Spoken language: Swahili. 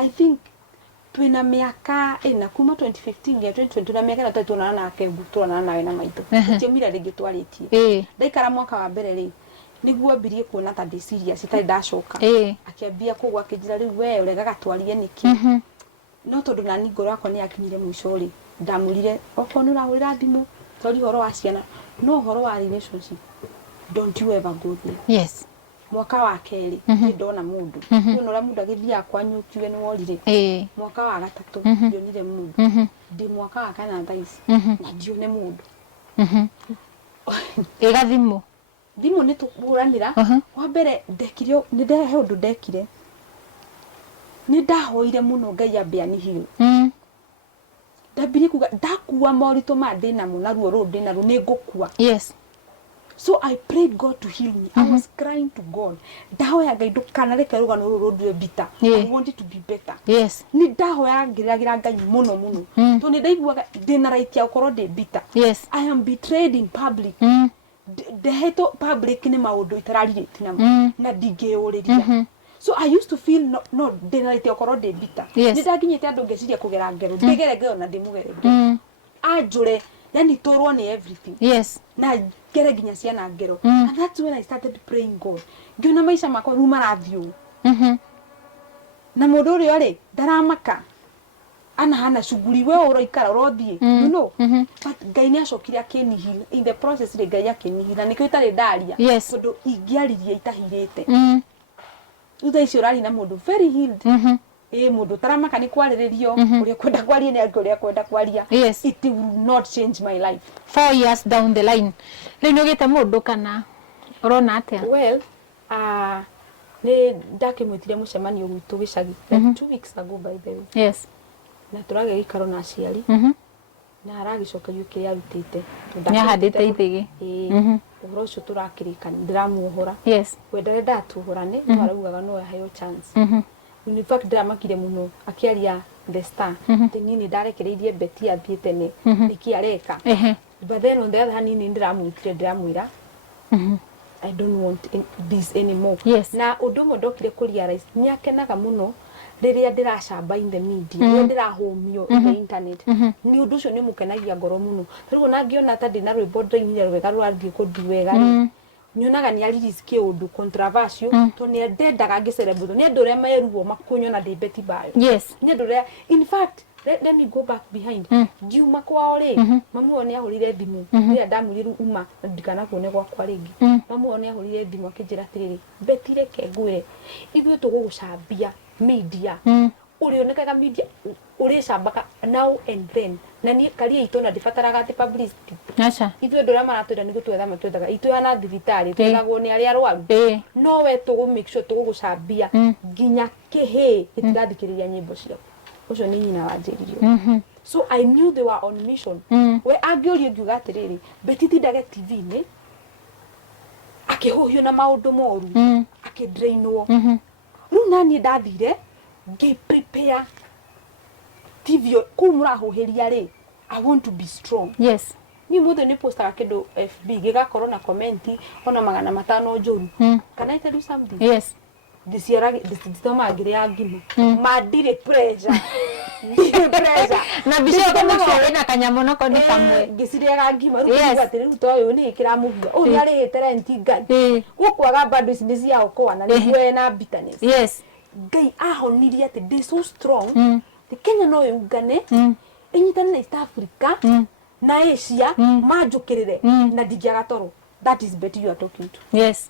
I think twina miaka ina kuma 2015 ya 2020 na miaka natatu na nake gutwana nawe na maitho tiomira ringi twaritie ndaikara mwaka wa mbere ri niguo mbirie kuona ta ndi serious itari ndacoka akiambia kugwa kijira riu we uregaga twarie niki no tondu nani ngoro yakwa ni yakinyire mwisho ri ndamurire okonu urahurira thimu tori horo wa ciana no horo wa relationship don't you ever go there. Yes. Mwaka wa keri ndona mundu nora mundu agithia kwanyukiwe ni worire mwaka wa gatatu ndionire mundu ndi mwaka wa kana thaisi na ndione mundu ega thimu ni tukuranira wa mbere ndekire ni ndehe undu ndekire ni ndahoire muno Ngai ambe anihire ndabiri kuga ndakuwa morito ma ndina mu na ruo ndina ru ni ngukua. Yes. So I prayed God to heal me. I was crying to God. Ndahoya Ngai ndukana reke rugano ruru ndue bitter. I wanted to be better. Yes. Ni ndahoya ngiragira Ngai muno to ni ndaiguaga ndina right ya ukoro ndi bitter. Yes. I am betrayed in public. Ndehetwo public ni maundu itararire na ndingeuriria. So I used to feel no ndina right ya ukoro ndi bitter. Ni ndakinyite andu ngeciria kugera ngero ndigere ngero na ndimugere ajure yani torwo ni everything. Yes. Na gere ginya ciana ngero and that's when I started praying God ngiona maisha makwa ruma rathio na mundu uri ori ndaramaka ana hana shughuli we uroikara urothie you know but Ngai ni acokire akinihila in the process ri Ngai akinihila nikio itari ndaria tondu ingiaririe itahirite utha icio rari na mundu very healed mundu taramaka ni kwariririo uri kwenda kwaria ni uri kwenda kwaria it will not change my life 4 years down the line rino gite mundu kana urona atia. Well ni ndakimwitire mucemanio gwitu gicagi 2 weeks ago by the way. Yes. Na turage gikaro na aciari na aragicoka yuke yarutite nyahandite ithigi uhoro ucio turakirikana ndiramuhora wendere ndatuhorane araugaga no aheo chance. In fact ndamakire muno akiaria the star nini ndarekereirie beti athiete ni nikiareka but then on the other hand nini ndiramwitire ndiramwira I don't want this anymore. Na undu mo ndokire ku realize nyakenaga muno riria ndiracamba in the media ndirahomio in the internet ni undu ucio ni mukenagia ngoro muno riu na ngiona ta ndina rwimbo ndainyire rwega rwathie kunduwega nyonaga ni aliriski undu controversial to ni ndendaga ngicelebrate ni andu ria meruo makunyona ndi beti bayo ni andu ria in fact let me go back behind ngiuma kwao ri mamu one ahurire thimu ria ndamuriru uma ndikana kuone gwakwa ringi mamu one ahurire thimu akinjira tiriri betire kengwire ithuĩ tugugucambia media urionekaga media uricambaka now and then na ni karia itona ndibataraga ati publicity acha ithuĩ ndura maratwenda ni gutwetha matwethaga itwehana thibitari twethagwo ni aria arwaru no we tugu make sure tugugucambia nginya kihi itigathikiriria nyimbo cio ucio ni nyina wanjiririo so I knew they were on mission we angiorio ngiuga atiriri betitindage TV ni akihuhio na maundu moru akidrainwo riu nani ndathire ngi prepare TV kumurahuhiria ri I want to be strong. Ni muthe ni postaga kindu FB gigakorwo na comment ona 500 njuru can I tell you something ndiciara ndithoma ngire ya ngima mandire pressure na bicho kama wena kanyamo nako ni kamwe ngiciriaga ngima rukuga atiri to uyu ni kiramuga uyu ari hitere Ngai gukwaga bado ici ni cia okoa na ni wena bitterness Ngai ahonirie ati they so strong the Kenya no yungane inyitane na East Africa na Asia majukirire na ndigiaga toro that is better you are talking to